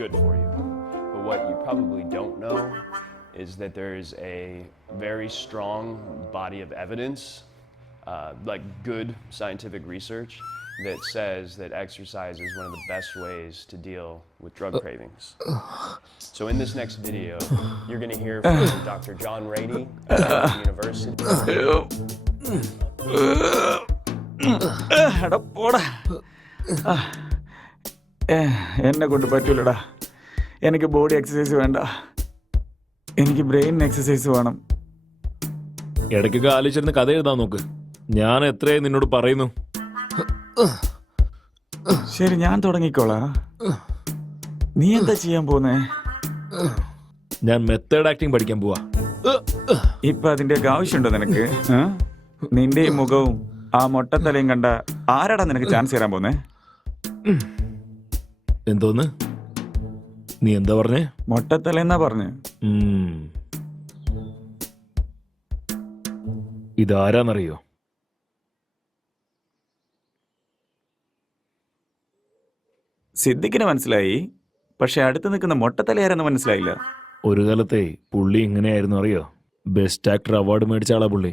good for you. But what you probably don't know is that there's a very strong body of evidence, like good scientific research, that says that exercise is one of the best ways to deal with drug cravings. So in this next video, you're going to hear from Dr. John Rady at Stanford University. എടാ പോടാ. എന്നെ കൊണ്ട് പറ്റൂലടാ. എനിക്ക് body exercise വേണ്ട, എനിക്ക് brain exercise വേണം. ഇടയ്ക്കൊക്കെ ആലോചിച്ചിരുന്ന് കഥ എഴുതാൻ നോക്ക്. ഞാൻ എത്രയായി നിന്നോട് പറയുന്നു. ശരി, ഞാൻ തുടങ്ങിക്കോളാം. നീ എന്താ ചെയ്യാൻ പോന്നേ? ഞാൻ മെത്തേഡ് ആക്ടിങ് പഠിക്കാൻ പോവാ. ഇപ്പൊ അതിന്റെയൊക്കെ ആവശ്യമുണ്ടോ നിനക്ക്? നിന്റെ ഈ മുഖവും ആ മൊട്ടത്തലയും കണ്ട ആരാടാ നിനക്ക് ചാൻസ് തരാൻ പോന്നേ? എന്തോന്ന്? നീ എന്താ പറഞ്ഞേ? മൊട്ടത്തല എന്നാ പറഞ്ഞേ. ഇതാരാന്നറിയോ? സിദ്ദിഖിന് മനസ്സിലായി, പക്ഷെ അടുത്ത് നിൽക്കുന്ന മൊട്ടത്തലയാരെന്ന് മനസ്സിലായില്ല. ഒരു കാലത്തെ പുള്ളി ഇങ്ങനെയായിരുന്നു അറിയോ? ബെസ്റ്റ് ആക്ടർ അവാർഡ് മേടിച്ച ആളാ പുള്ളി.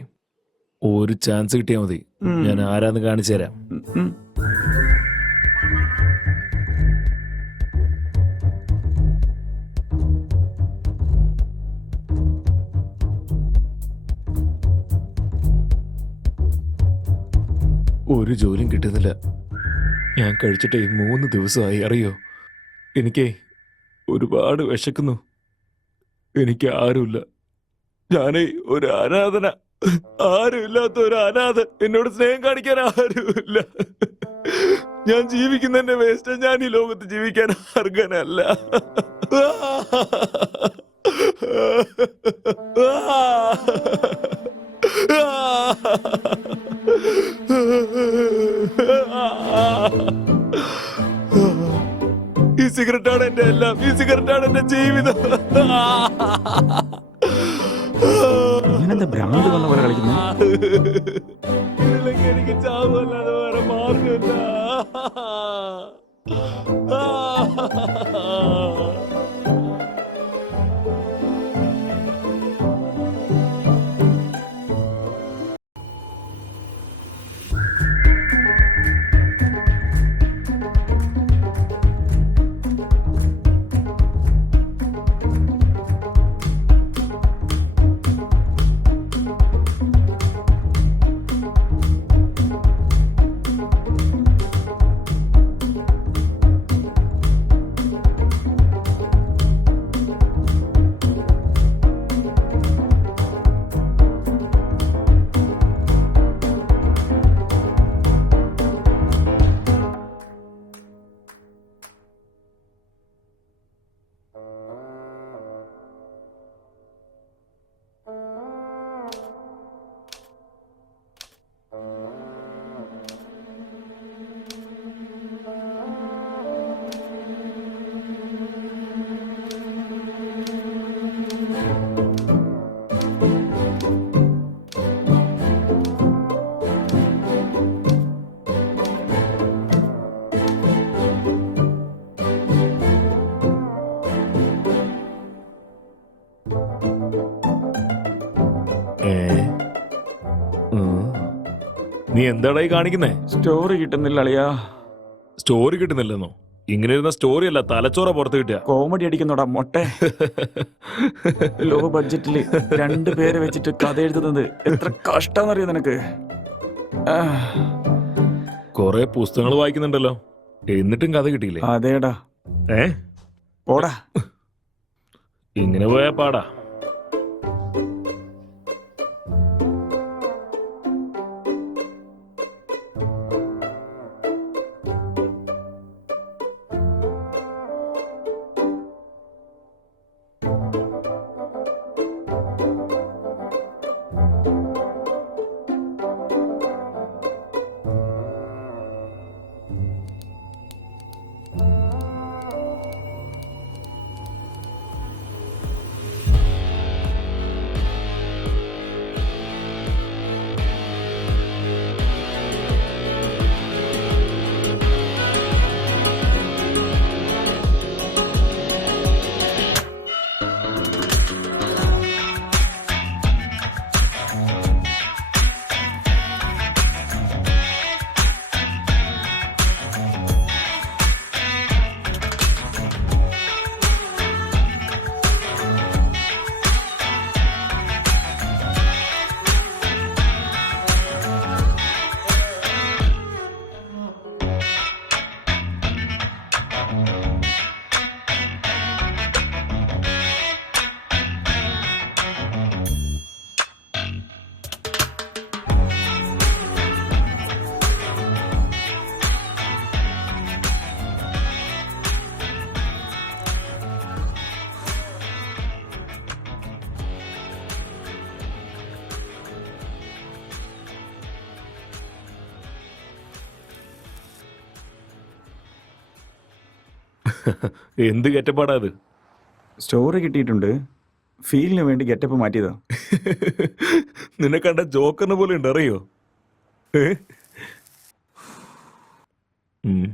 ഒരു ചാൻസ് കിട്ടിയാൽ മതി, ഞാൻ ആരാന്ന് കാണിച്ചു തരാം. ഒരു ജോലിയും കിട്ടുന്നില്ല. ഞാൻ കഴിച്ചിട്ടേ 3 ദിവസമായി അറിയോ? എനിക്കേ ഒരുപാട് വിശക്കുന്നു. എനിക്ക് ആരുമില്ല. ഞാനേ ഒരു അനാഥന. ആരുമില്ലാത്ത ഒരു അനാഥ. എന്നോട് സ്നേഹം കാണിക്കാൻ ആരുമില്ല. ഞാൻ ജീവിക്കുന്നതിന്റെ വേസ്റ്റ്. ഞാൻ ഈ ലോകത്ത് ജീവിക്കാൻ അർഹനല്ല. ഈ സിഗരറ്റാണ് എന്റെ എല്ലാം. ഈ സിഗരറ്റാണ് എന്റെ ജീവിതം. ഭ്രാന്ത് വന്ന പോലെ കളിക്കുന്നു. എനിക്ക് ചാവല്ലാതെ വേറെ മാർഗമില്ല. നീ എന്താടായി കാണിക്കുന്നേ? സ്റ്റോറി കിട്ടുന്നില്ല അളിയാ. സ്റ്റോറി കിട്ടുന്നില്ലെന്നോ? ഇങ്ങനെ ഇരുന്ന സ്റ്റോറി അല്ല, തലച്ചോറ പുറത്ത് കിട്ടിയ. കോമഡി അടിക്കുന്നോടാ മൊട്ടെ. ലോ ബഡ്ജറ്റില് 2 പേരെ വെച്ചിട്ട് കഥ എഴുതുന്നത് എത്ര കഷ്ടാന്നറിയോ നിനക്ക്? കൊറേ പുസ്തകങ്ങൾ വായിക്കുന്നുണ്ടല്ലോ, എന്നിട്ടും കഥ കിട്ടിയില്ലേ? അതേടാ. പോടാ. ഇങ്ങനെ പോയാ പാടാ. എന്ത് കെറ്റപ്പാടാ അത്? സ്റ്റോറി കിട്ടിയിട്ടുണ്ട്, ഫീലിന് വേണ്ടി ഗെറ്റപ്പ് മാറ്റിയതാ. നിന്നെ കണ്ട ജോക്കറിനെ പോലെ ഉണ്ട്, അറിയോ? ഏ? ഉം.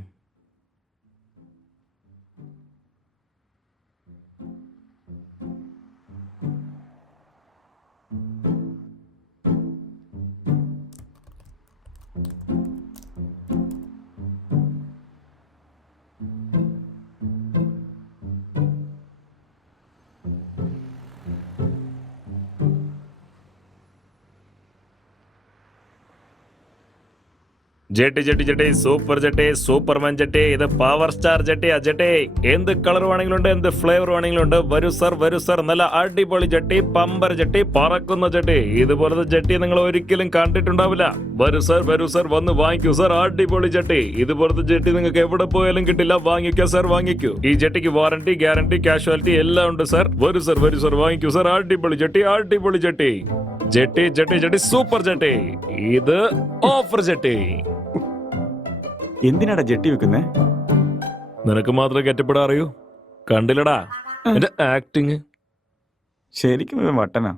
Jetty jetty jetty, super jetty, Superman jetty, ഇത് പവർ സ്റ്റാർ ജെട്ടിയാ ജെട്ടി. എന്ത് കളർ വേണമെങ്കിലും ഉണ്ട്, എന്ത് ഫ്ലേവർ വേണമെങ്കിലും ഉണ്ട്. വരൂ സർ, നല്ല അടിപൊളി ജെട്ടി, പമ്പർ ജെട്ടി, പറക്കുന്ന ജെട്ടി. ഇതുപോലത്തെ ജെട്ടി നിങ്ങൾ ഒരിക്കലും കണ്ടിട്ടുണ്ടാവില്ല. വരൂ സർ, വന്ന് വാങ്ങിക്കൂ സർ, അടിപൊളി ജെട്ടി. ഇതുപോലത്തെ ജെട്ടി നിങ്ങൾക്ക് എവിടെ പോയാലും കിട്ടില്ല. വാങ്ങിക്കോ സർ, വാങ്ങിക്കൂ. ഈ ജെട്ടിക്ക് വാറന്റി, ഗ്യാരണ്ടി, കാഷ്വാലിറ്റി എല്ലാം ഉണ്ട് സർ. വരൂ സർ, വാങ്ങിക്കൂ സർ, അടിപൊളി ജെട്ടി, അടിപൊളി jetty. Jetty jetty jetty, super jetty. ഇത് ഓഫർ ജെട്ടി. എന്തിനാടാ ജെട്ടി വെക്കുന്നേ? നിനക്ക് മാത്രമേ കെറ്റപ്പെടാ അറിയൂ. കണ്ടില്ലടാ എന്റെ ആക്ടിങ്. ശരിക്കും ഇവൻ വട്ടനാ.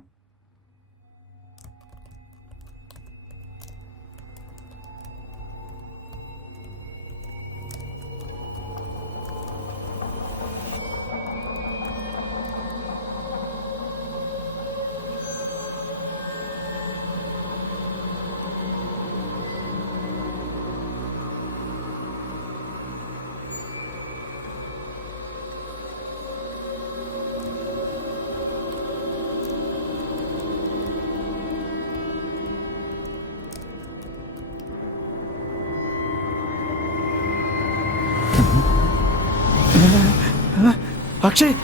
അക്ഷയ്,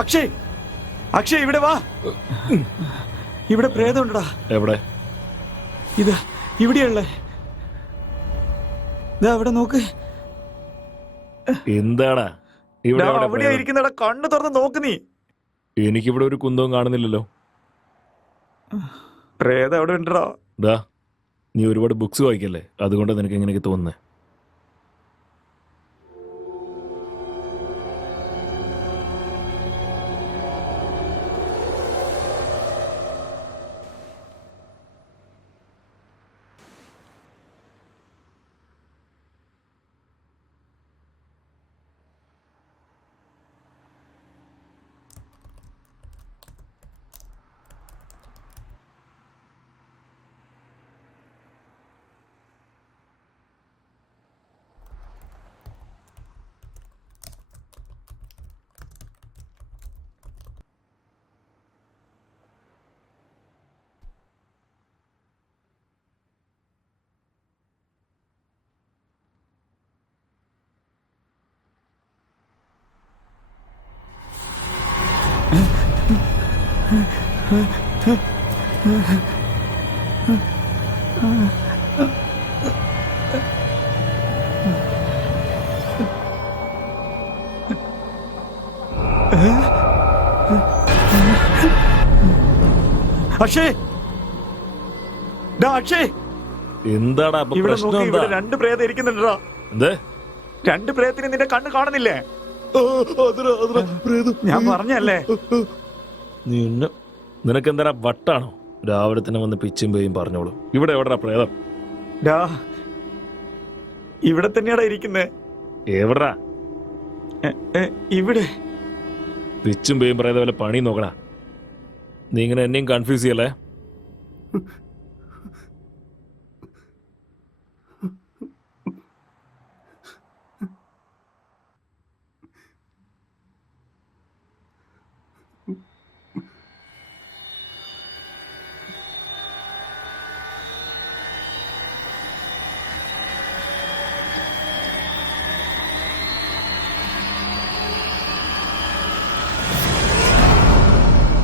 അക്ഷയ്, അക്ഷയ് ഇവിടെ വാ. ഇവിടെ പ്രേതമുണ്ടടാ. എവിടെ? ഇതാ ഇവിടെയുള്ളേ. ഇതാ അവിടെ നോക്ക്. എന്താടാ ഇവിടെ? അവിടെയാ ഇരിക്കുന്നടാ, കണ്ണു തുറന്ന് നോക്ക് നീ. എനിക്കിവിടെ ഒരു കുന്തവും കാണുന്നില്ലല്ലോ. പ്രേതം അവിടെ ഉണ്ടടാ. ഡാ, നീ ഒരുപാട് ബുക്സ് വായിക്കല്ലേ, അതുകൊണ്ട് നിനക്ക് എങ്ങനെയൊക്കെ തോന്നുന്നേ. അക്ഷയ്, അക്ഷയ്, എന്താടാ അപ്പൊ ഇവിടെ പ്രശ്നം? നോക്ക്, എന്താ? ഇവിടെ രണ്ട് പ്രേതം ഇരിക്കുന്നുണ്ടാ. എന്തേ? രണ്ട് പ്രേതത്തിന് നിന്റെ കണ്ണ് കാണുന്നില്ലേ? ഞാൻ പറഞ്ഞല്ലേ. നിനക്ക് എന്താ വട്ടാണോ? രാവിലെ തന്നെ വന്ന് പിച്ചും പേയും പറഞ്ഞോളൂ. ഇവിടെ എവിടാ പ്രേതം? ഇവിടെ തന്നെയാടാ ഇരിക്കുന്നേ. എവിടാ? ഇവിടെ. പിച്ചും പേയും പ്രേതം വല്ല പണി നോക്കടാ. നീ ഇങ്ങനെ എന്നെയും കൺഫ്യൂസ് ചെയ്യല്ലേ.